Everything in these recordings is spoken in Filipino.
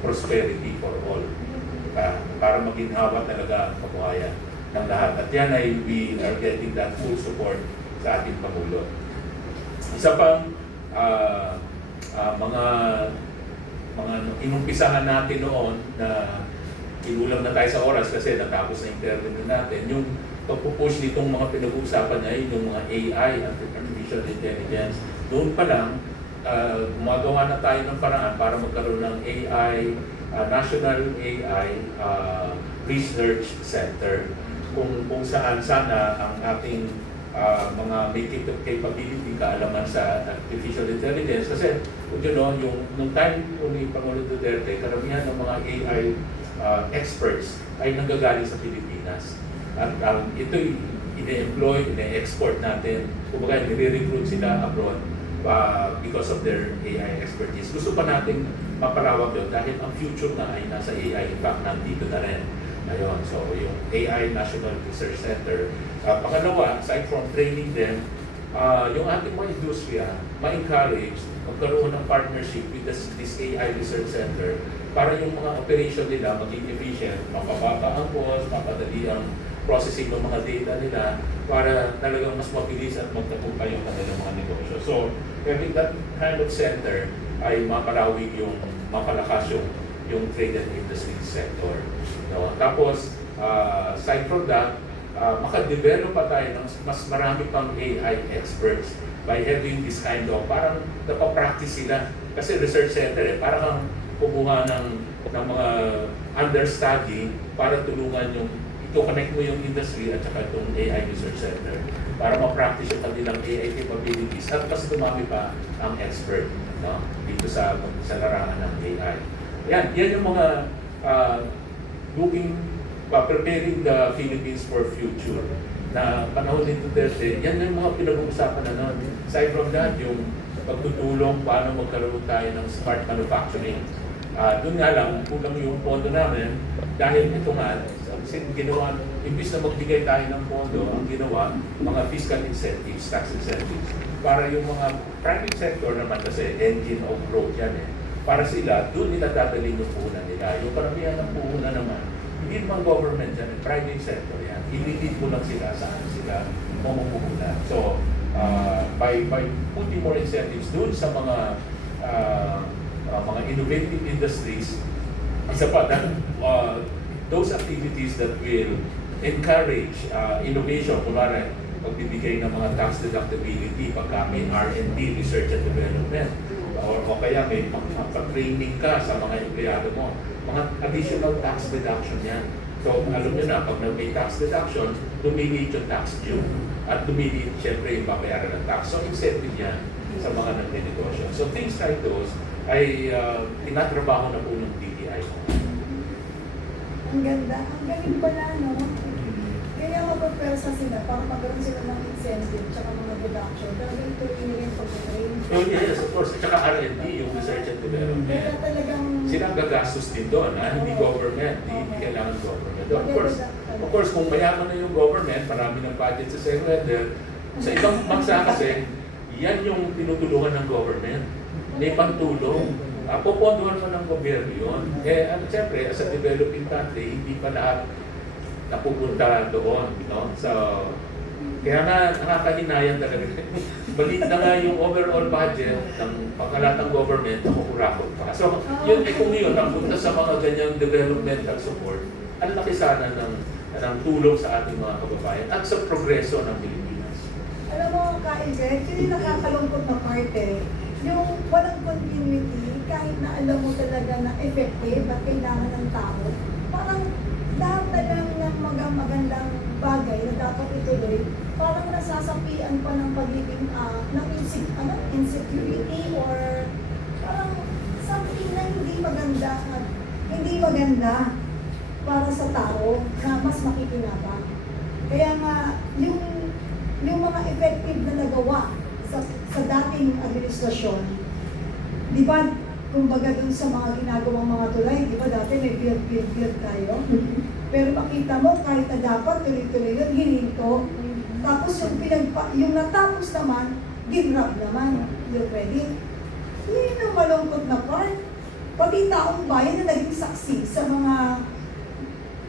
prosperity for all. Para maginhawa talaga ang kabuhayan ng lahat. At yan ay we are getting that full support sa ating Pangulo. Isa pang mga inumpisahan natin noon na inulang na tayo sa oras kasi natapos na interview natin, yung pagpupush nitong mga pinag-uusapan ngayon, yung mga AI, Artificial Intelligence. Doon pa lang, gumagawa na tayo ng paraan para magkaroon ng AI, National AI Research Center, kung saan sana ang ating mga may capability, kaalaman sa artificial intelligence. Kasi, nung time ni Pangulo Duterte, karamihan ng mga AI experts ay nanggagaling sa Pilipinas. At ito'y ine-employ, ine-export natin. Kumbaga, nire-recruit sila abroad because of their AI expertise. Gusto pa natin mapalawak yun dahil ang future na ay nasa AI. In fact, nandito na rin. Ayun, so yung AI National Research Center. Pangalawa, aside from training them, yung ating mga industriya, ma-encourage magkaroon ng partnership with this AI Research Center para yung mga operation nila maging efficient, mapababa ang cost, mapadali ang processing ng mga data nila para talagang mas mabilis at magtagumpay yung kanilang mga negosyo. So, having that kind of center ay mapalawig mapalakas yung trade and industry sector. No? Tapos, aside from that, makadevelop pa tayo ng mas marami pang AI experts by having this kind of, parang napapractice sila. Kasi research center parang kang kumuha ng mga understudy para tulungan connect mo yung industry at saka itong AI Research Center para ma-practice yung kanilang AI capabilities at mas dumami pa ang expert, no? Dito sa larangan ng AI. Yan yung mga preparing the Philippines for future na panahon ni Duterte. Yan yung mga pinag-uusapan na noon. Aside from that, yung pagtutulong paano magkaroon tayo ng smart manufacturing. Doon nga lang, kulang yung pondo namin dahil ito nga, ginawa, imbis na magbigay tayo ng pondo, ang ginawa, mga fiscal incentives, tax incentives, para yung mga private sector naman kasi engine of growth yan para sila, doon nila dadalhin yung puhunan nila. Yung karamihan ng puhunan naman, hindi naman government yan, private sector yan. Ililid mo lang sila saan sila mamumuhunan. So, by putting more incentives doon sa mga innovative industries, isa pa, those activities that will encourage innovation, kunwari, pagbibigay ng mga tax deductibility pagka may R&D, research and development, o kaya may training ka sa mga empleyado mo, mga additional tax deduction yan. So, alam nyo na, pag may tax deduction, lumiliit yung tax due. At lumiliit, syempre, yung babayaran ng tax. So, incentive yan sa mga nagnegosyo. So, things like those ay tinatrabaho na po ng DTI. Ang ganda. Ang galing pala, no? Kaya mapapwersa sila para magkaroon sila ng incentive tsaka mga deduction. Pero ito yung pag-train. Oh yes, of course. At saka R&D, yung research and development. Kaya talagang sila ang gagastos din doon, hindi government. Hindi kailangan government. Of course, kung mayaman na yung government, marami ng budget sa Senator. Sa ibang bansa kasi, yan yung tinutulungan ng government. May pantulong. Pupondohan mo ng gobyerno yun. Siyempre, as a developing country, hindi pa lahat napupunta doon. No? So, kaya nga, nakakahinayang talaga. Balit na nga yung overall budget ng pangkalatang government na kukurakot pa. So, yun, kung yun, napunta sa mga ganyang developmental support, ang laki sana ng tulong sa ating mga kababayan at sa progreso ng Pilipinas. alam mo, Ka-Ingrid, yung nakakalungkot na parte, yung walang continuity, kahit na alam mo talaga na effective at kailangan ng tao, parang lahat na lang ng magandang bagay na dapat ituloy, parang nasasapian pa ng pagiging ng insecurity or parang something na hindi maganda para sa tao na mas makikinabang. Kaya nga, yung mga effective na nagawa sa dating administrasyon, di ba, kumbaga dun sa mga ginagawang mga tulay, di ba dati may build tayo? Pero makita mo, kahit na dapat tuloy-tuloy yun, hininto. Tapos yung natapos naman, ginrab naman yung credit. Yun ang malungkot na part. pati taong bayan na naging saksi sa mga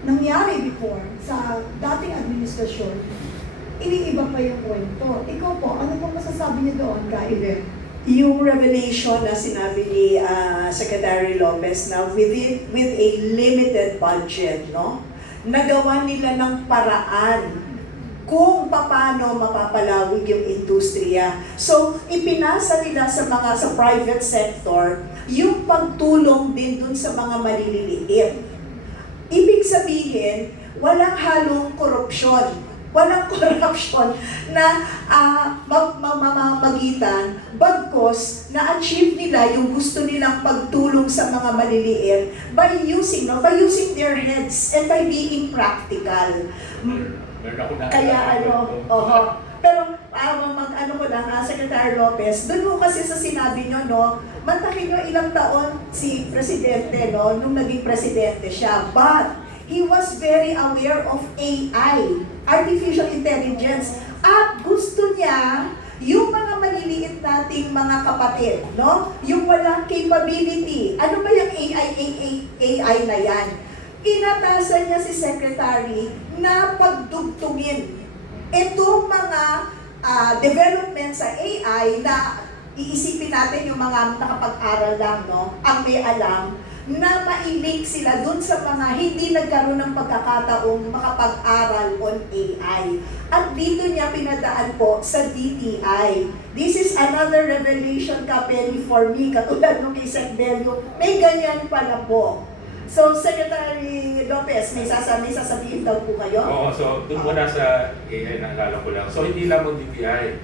nangyari before sa dating administrasyon, iniiba pa yung kwento. Ikaw po, ano pong masasabi niyo doon, Kailen? Yung revelation na sinabi ni Secretary Lopez na with a limited budget, no? Nagawa nila ng paraan kung paano mapapalawig yung industriya. So, ipinasa nila sa private sector yung pagtulong din dun sa mga maliliit. Ibig sabihin, walang halong korupsyon. Walang corruption na mamamagitan, bagkos na-achieve nila yung gusto nilang pagtulong sa mga maliliit by using their heads and by being practical. Meron ako na. Kaya pero ano ko lang, Secretary Lopez, doon mo kasi sa sinabi nyo, no, matakin nyo ilang taon si Presidente, no, nung naging Presidente siya, but he was very aware of AI, artificial intelligence, at gusto niya yung mga maliliit nating mga kapatid, no? Yung walang capability. Ano ba yung AI na yan? Inatasan niya si Secretary na pagdugtungin itong mga development sa AI na iisipin natin yung mga nakapag-aral lang, no? Ang may alam, na ma-link sila dun sa mga hindi nagkaroon ng pagkakataong makapag-aral on AI. At dito niya pinadaan po sa DTI. This is another revelation, Kapeli, for me, katulad nung kay Sec. Bello, may ganyan pala po. So, Secretary Lopez, may sasabihin daw po kayo? Oo, so doon muna sa AI, naalala ko lang. So hindi lang mo DTI.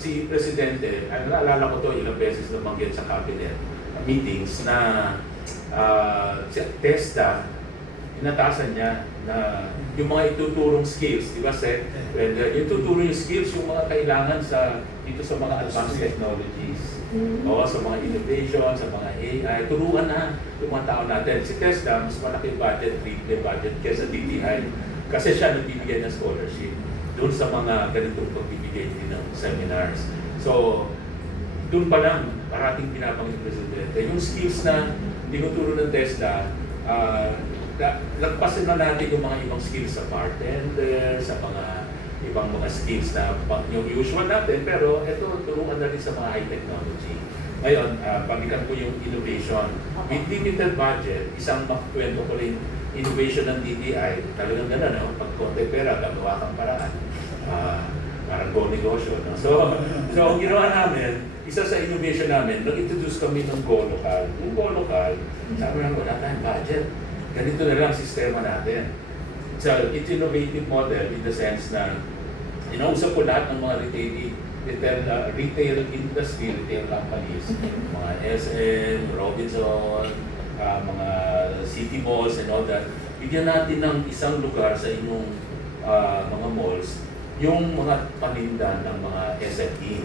Si Presidente, naalala ko to ilang beses na banggit sa cabinet meetings na si TESDA, inatasan niya na yung mga ituturong skills, di ba, Seth? And yung tuturo yung skills, yung mga kailangan dito sa mga advanced technologies. O sa mga innovation, sa mga AI, turuan na yung mga tao natin. Si TESDA, mas malaki budget, triple budget kesa DTI. Kasi siya nagbibigay ng scholarship doon sa mga ganitong pagbibigay din ng seminars. So, doon pa lang, parating pinapanggit ng Presidente. Yung skills na tinuturo ng TESDA, lagpasin na natin yung mga ibang skills sa bartender, sa mga ibang mga skills na yung usual natin, pero ito, turuan na rin sa mga high technology. Ngayon, pagkikan ko yung innovation. With limited budget, isang makwento ko rin innovation ng DTI, talagang gano'n, no? Pag konti pera, gagawa kang paraan. Parang go negosyo. No? So, ang ginawa namin, isa sa innovation namin, nag-introduce kami ng Go Local. Yung Go Local, sabi namin, wala tayong budget. Ganito na lang ang sistema natin. So, it's innovative model in the sense na inausap ko lahat ng mga retail industry, retail companies, mga SM, Robinson, mga city malls and all that. Bigyan natin ng isang lugar sa inyong mga malls yung mga paninda ng mga SME.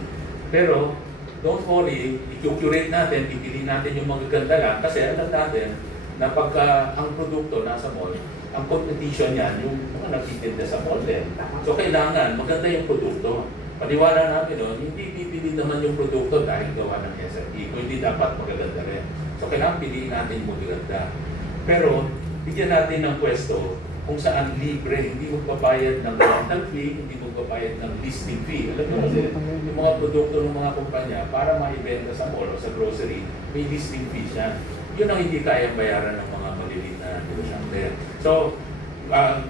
Pero, don't worry, i-curate natin, pipili natin yung mga ganda lang kasi alam natin na pagka ang produkto nasa mall, ang competition yan, yung mga nagtitinda sa mall din. So, kailangan maganda yung produkto. Paniwala natin nun, hindi pipili naman yung produkto dahil gawa ng SME, kung hindi dapat magaganda rin. So, kailangan piliin natin yung magaganda. Pero, bigyan natin ng pwesto kung saan libre, hindi magbabayad ng rental fee, hindi magbabayad ng listing fee. Alam mo kasi, yung mga produkto ng mga kumpanya, para maibenta sa mall o sa grocery, may listing fee siya. Yun ang hindi kayang bayaran ng mga maliliit na negosyante. So,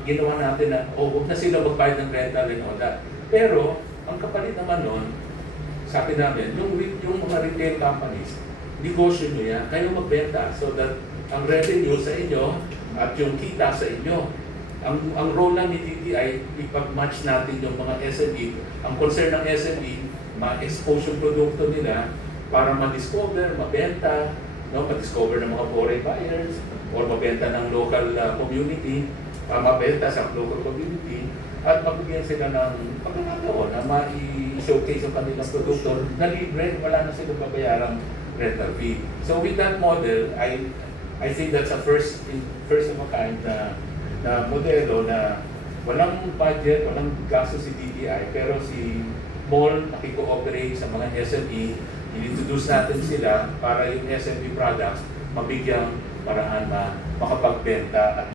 ginawa natin na, huwag na sila magbayad ng rental and all that. Pero, ang kapalit naman nun, sabi namin, yung mga retail companies, negosyo nyo yan, kayo magbenta so that ang revenue sa inyo at yung kita sa inyo. Ang role lang ni TTI, ipag-match natin yung mga SME. Ang concern ng SME, ma-expose yung produkto nila para ma-discover, mabenta, no? Ma-discover ng mga foreign buyers or mabenta ng local community, mabenta sa local community at magbigyan sila ng pagkakataon na ma-showcase yung kanilang produkto na libre, wala na silang babayarang rental fee. So with that model, I think that's a first of a kind na modelo na walang budget, walang gasto si DTI, pero si mall nakiko-operate sa mga SME, in-introduce natin sila para yung SME products mabigyang paraan na makapagbenta at